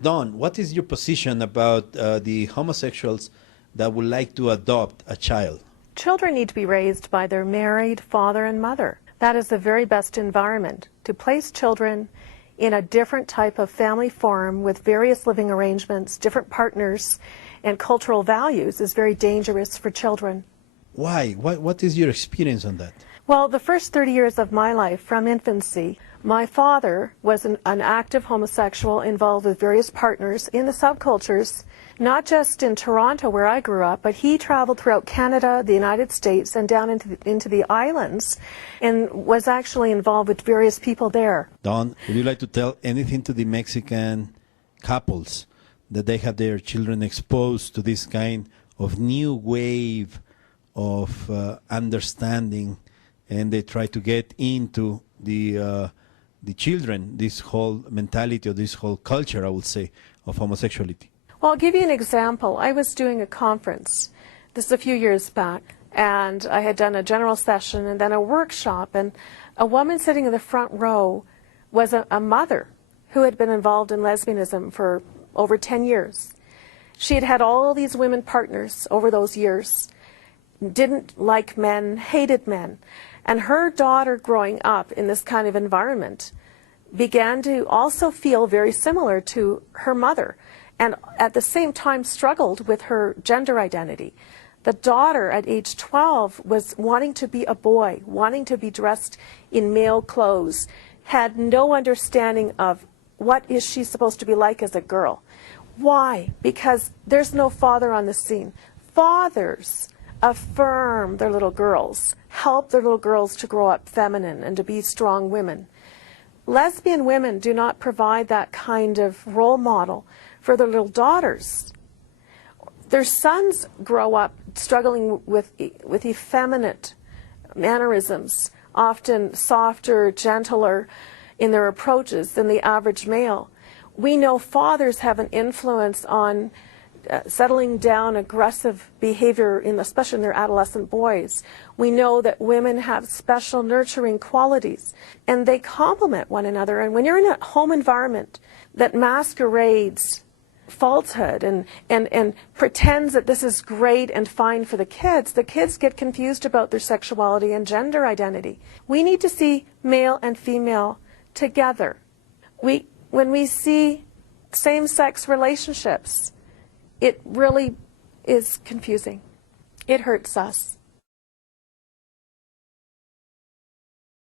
Don, what is your position about the homosexuals that would like to adopt a child? Children need to be raised by their married father and mother. That is the very best environment. To place children in a different type of family form with various living arrangements, different partners, and cultural values is very dangerous for children. Why? What is your experience on that? Well, the first 30 years of my life, from infancy, my father was an active homosexual involved with various partners in the subcultures, not just in Toronto where I grew up, but he traveled throughout Canada, the United States, and down into the islands, and was actually involved with various people there. Don, would you like to tell anything to the Mexican couples that they have their children exposed to this kind of new wave of understanding, and they try to get into the children, this whole mentality or this whole culture, I would say, of homosexuality? Well, I'll give you an example. I was doing a conference, this is a few years back, and I had done a general session and then a workshop, and a woman sitting in the front row was a mother who had been involved in lesbianism for over 10 years. She had had all these women partners over those years, didn't like men, hated men. And her daughter growing up in this kind of environment began to also feel very similar to her mother, and at the same time struggled with her gender identity. The daughter at age 12 was wanting to be a boy, wanting to be dressed in male clothes, had no understanding of what is she supposed to be like as a girl. Why? Because there's no father on the scene. Fathers affirm their little girls, help their little girls to grow up feminine and to be strong women. Lesbian women do not provide that kind of role model for their little daughters. Their sons grow up struggling with effeminate mannerisms, often softer, gentler in their approaches than the average male. We know fathers have an influence on settling down aggressive behavior, especially in their adolescent boys. We know that women have special nurturing qualities, and they complement one another. And when you're in a home environment that masquerades falsehood and pretends that this is great and fine for the kids get confused about their sexuality and gender identity. We need to see male and female together. When we see same-sex relationships, it really is confusing. It hurts us.